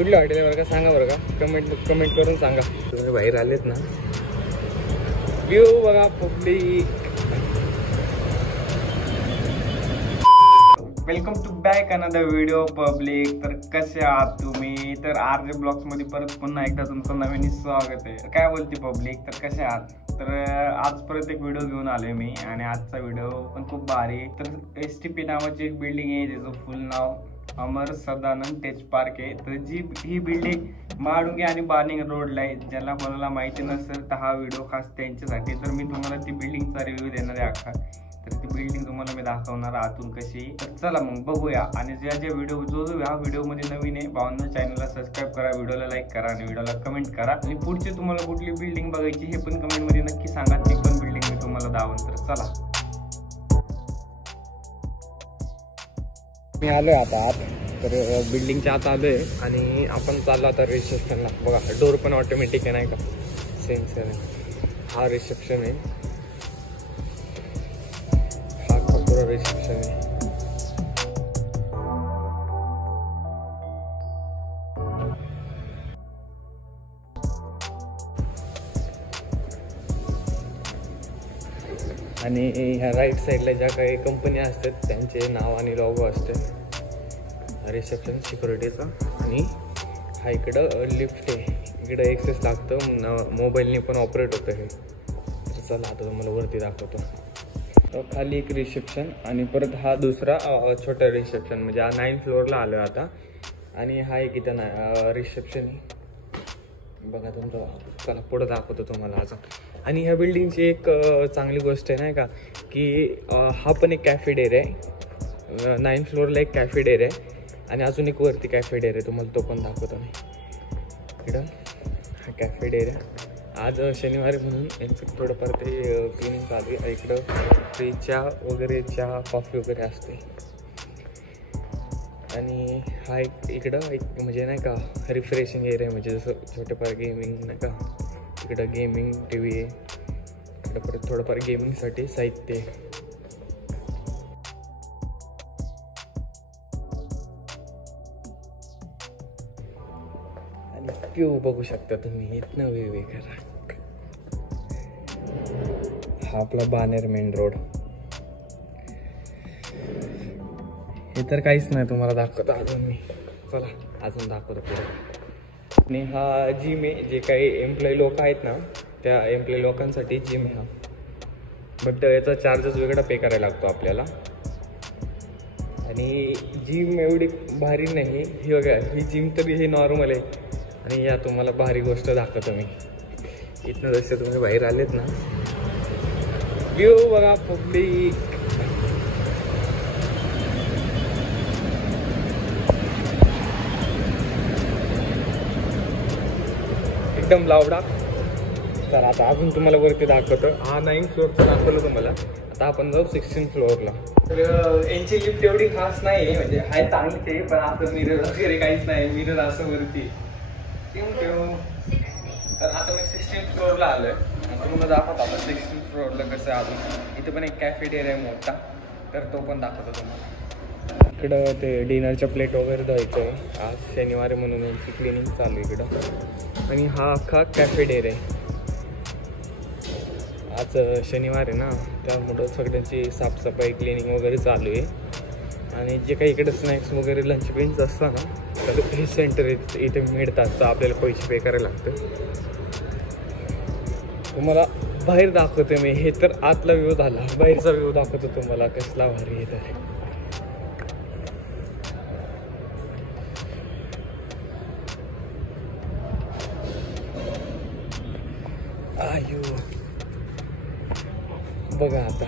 कुठल्या हॉटेल बरं का सांगा बरं का, कमेंट करून सांगा. तुम्ही बाहेर आलेत ना, व्ह्यू बघा public. Welcome to back another video public. तर कसे आहात तुम्ही? तर RJ ब्लॉग्स मध्ये परत पुन्हा एकदा तुमचं नवीन स्वागत आहे. काय बोलते पब्लिक, तर कसे आहात? तर आज परत एक व्हिडिओ घेऊन आलोय मी आणि आजचा व्हिडिओ पण खूप भारी. तर STP नावाची एक बिल्डिंग आहे, त्याचं फुल नाव अमर सदानंद टेच पार्क आहे. तर ही बिल्डिंग माडुंगे आणि बार्निंग रोडला आहे. ज्याला कोणाला माहिती नसेल तर हा व्हिडिओ खास त्यांच्यासाठी. तर मी तुम्हाला ती बिल्डिंगचा रिव्ह्यू देणार आहे अख्खा. तर ती बिल्डिंग तुम्हाला मी दाखवणार आतून कशी. तर चला मग बघूया. आणि ज्या व्हिडिओ जो ह्या व्हिडिओमध्ये नवीन आहे, भावांनो चॅनलला सबस्क्राईब करा, व्हिडिओला लाईक करा आणि व्हिडिओला कमेंट करा. आणि पुढची तुम्हाला कुठली बिल्डिंग बघायची हे पण कमेंटमध्ये नक्की सांगा. ती पण बिल्डिंग मी तुम्हाला दाखवून. तर चला मी आलोय आता आत. तर बिल्डिंगच्या आत आलोय आणि आपण चाललो आता रिसेप्शनला. बघा डोर पण ऑटोमॅटिक आहे, नाही का, सेन्सर आहे. हा रिसेप्शन आहे, हा कपूर रिसेप्शन आहे. आणि ह्या राईट साईडला ज्या काही कंपनी असतात त्यांचे नाव आणि लॉगो असते. रिसेप्शन सिक्युरिटीचा. आणि हा इकडं लिफ्ट आहे, इकडं एक्सेस लागतं, मोबाईलने पण ऑपरेट होतं हे. तर चला आता तुम्हाला वरती दाखवतो. खाली एक रिसेप्शन आणि परत हा दुसरा छोटा रिसेप्शन, म्हणजे हा 9th फ्लोअरला आलो आहे आता. आणि हा एक इथं रिसेप्शन बघा तुमचं. चला पुढं दाखवतो तुम्हाला अजून. आणि ह्या बिल्डिंगची एक चांगली गोष्ट आहे, नाही का, की हा पण एक कॅफेटेरिया आहे. 9th फ्लोअरला एक कॅफेटेरिया आहे आणि अजून एक वरती कॅफेटेरिया आहे. तुम्हाला तो पण दाखवतो मी. इकडं हा कॅफेटेरिया. आज शनिवारी म्हणून यांचं थोडंफार ते क्लिनिंग चालू आहे. इकडं फ्री चहा वगैरे, चहा कॉफी वगैरे असते. आणि हा एक इकडं एक म्हणजे नाही का रिफ्रेशिंग एरिया, म्हणजे जसं छोटेफार गेमिंग, नाही का, इकडं गेमिंग TV आहे. इकडं परत थोडंफार गेमिंगसाठी साहित्य आहे. आणि व्ह्यू बघू शकता तुम्ही इथनं वेगवेगळा. हा आपला बानेर मेन रोड. हे तर काहीच नाही तुम्हाला दाखवतो अजून मी. चला अजून दाखवतो पुढे. आणि हा जिम आहे. जे काही एम्प्लॉई लोक आहेत ना, त्या एम्प्लॉई लोकांसाठी जिम आहे हा. बट याचा चार्जेस वेगळा पे करायला लागतो आपल्याला. आणि जिम एवढी भारी नाही ही बघा. ही जिम तरी हे नॉर्मल आहे. आणि या तुम्हाला भारी गोष्ट दाखवतो मी. इथनं जसे तुम्ही बाहेर आलेत ना, व्ह्यू बघा पब्लिक. एकदम लावडा. तर आता अजून तुम्हाला वरती दाखवतो. हा 9th फ्लोअरचं दाखवलं तुम्हाला. आता आपण जाऊ 16th फ्लोअरला. तर यांची लिफ्ट एवढी खास नाही, म्हणजे हाय चांगलीच आहे, पण असं मिरर वगैरे काहीच नाही. मिरर असं वरती ठेवून. तर आता मी 16th फ्लोअरला आलोय आणि तुम्हाला दाखवतो आपण 16th फ्लोअरला कसं आहे. अजून इथं पण एक कॅफेटेरिया आहे मोठा, तर तो पण दाखवतो तुम्हाला. इकडं ते डिनरच्या प्लेट वगैरे द्यायचं आहे. आज शनिवारी म्हणून यांची क्लिनिंग चालू आहे इकडं. आणि हा अख्खा कॅफेटेरिया आहे. आज शनिवार आहे ना, त्यामुळं सगळ्यांची साफसफाई क्लिनिंग वगैरे चालू आहे. आणि जे काही इकडे स्नॅक्स वगैरे लंच बेंच असतं ना, तर हे सेंटर इथे मिळतात. तर आपल्याला पैसे पे करायला लागतं. तुम्हाला बाहेर दाखवतो मी. हे तर आतला व्ह्यू झाला, बाहेरचा व्ह्यू दाखवतो तुम्हाला कसला भारी आहे. तर आयु बघा. आता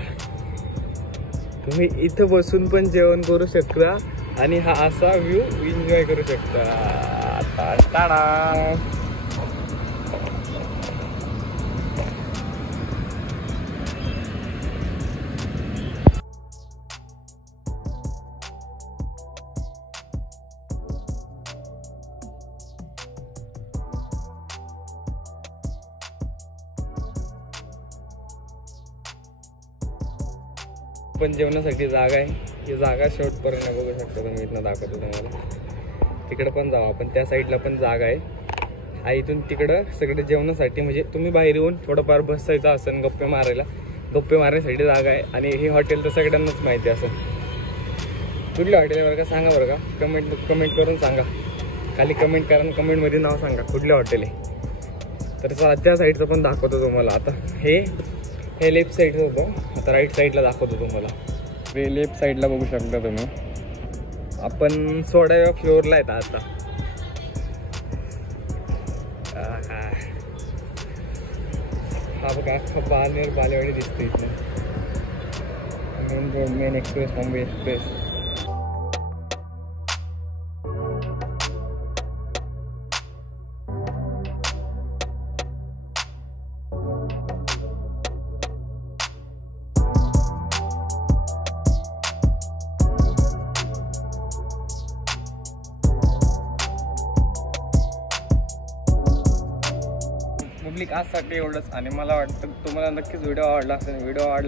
तुम्ही इथं बसून पण जेवण करू शकता आणि हा असा व्ह्यू एन्जॉय करू शकता. टाटा. पण जेवणासाठी जागा आहे. ही जागा शेवटपर्यंत बघू शकता तुम्ही. इथनं दाखवतो तुम्हाला. तिकडं पण जाऊ आपण, त्या साईडला पण जागा आहे. इथून तिकडं सगळे जेवणासाठी म्हणजे तुम्ही बाहेर येऊन थोडंफार बसायचं असेल, गप्पे मारण्यासाठी जागा आहे. आणि हे हॉटेल तर सगळ्यांनाच माहिती असेल. कुठलं हॉटेल आहे बरं का, सांगा बरं का, कमेंट करून सांगा. खाली कमेंट करा आणि कमेंटमध्ये नाव सांगा कुठलं हॉटेल आहे. तर चला त्या साईडचं पण दाखवतो तुम्हाला. आता हे लेफ्ट साईडचं होतं, आता राईट साईडला दाखवतो तुम्हाला. हे लेफ्ट साईडला बघू शकता तुम्ही. आपण 16व्या फ्लोअरला आहेत आता. हा बघा अख्खा बालेवाडी दिसते इथं. Main road, main express, Mumbai express. Public आजसाठी एवढंच. आणि मला वाटतं तुम्हाला नक्कीच व्हिडिओ आवडला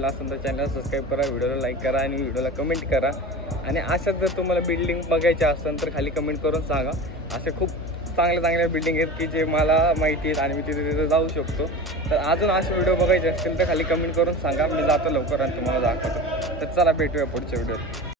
असेल तर चॅनल सबस्क्राईब करा, व्हिडिओला लाईक करा आणि व्हिडिओला कमेंट करा. आणि अशाच जर तुम्हाला बिल्डिंग बघायच्या असेल तर खाली कमेंट करून सांगा. असे खूप चांगल्या बिल्डिंग आहेत की जे मला माहिती आहेत आणि मी तिथे जाऊ शकतो. तर अजून असे व्हिडिओ बघायचे असतील तर खाली कमेंट करून सांगा, मी जातो लवकर आणि तुम्हाला दाखवतो. तर चला भेटूया पुढच्या व्हिडिओत.